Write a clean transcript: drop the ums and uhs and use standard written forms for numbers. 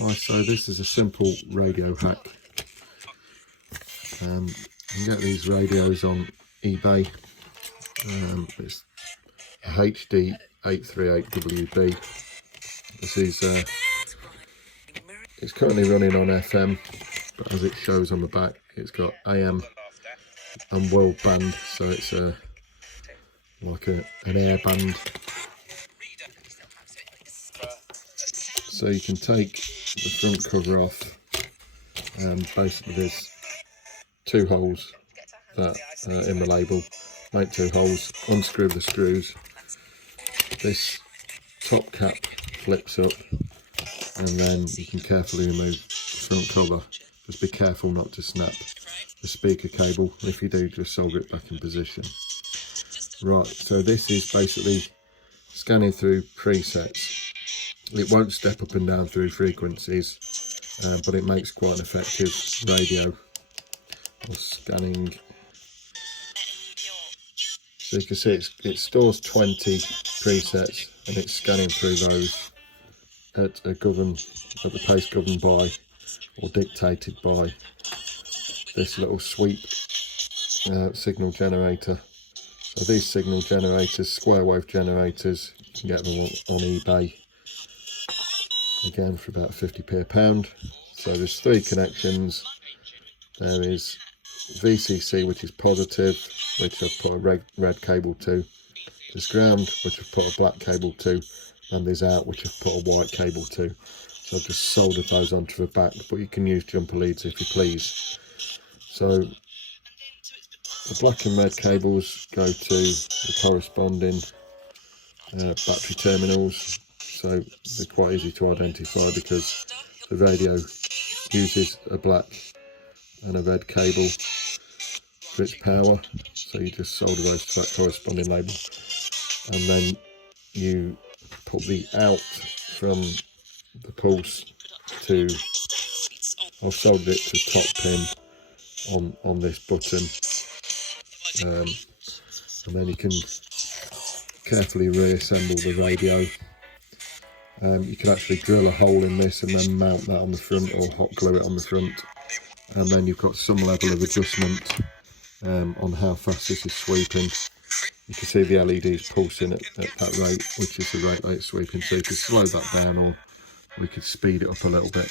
Right, so this is a simple radio hack. You can get these radios on eBay. It's a HD 838WB. This is it's currently running on FM, but as it shows on the back, it's got AM and world band, so it's like an air band. So you can take the front cover off, and basically there's two holes that in the label. Make two holes, unscrew the screws. This top cap flips up, and then you can carefully remove the front cover. Just be careful not to snap the speaker cable. If you do, just solder it back in position. Right, so this is basically scanning through presets. It won't step up and down through frequencies, but it makes quite an effective radio. Or scanning. So you can see it stores 20 presets, and it's scanning through those at the pace governed by or dictated by this little sweep signal generator. So these signal generators, square wave generators, you can get them on eBay, again for about 50p a pound. So there's three connections. There is VCC, which is positive, which I've put a red cable to. There's ground, which I've put a black cable to, and there's out, which I've put a white cable to. So I've just soldered those onto the back, but you can use jumper leads if you please. So the black and red cables go to the corresponding battery terminals, so they're quite easy to identify because the radio uses a black and a red cable for its power. So you just solder those to that corresponding label, and then you put the out from the pulse to, I've soldered it to top pin on this button, and then you can carefully reassemble the radio. You can actually drill a hole in this and then mount that on the front, or hot glue it on the front, and then you've got some level of adjustment on how fast this is sweeping. You can see the LEDs pulsing at that rate, which is the rate that it's sweeping, so you could slow that down, or we could speed it up a little bit.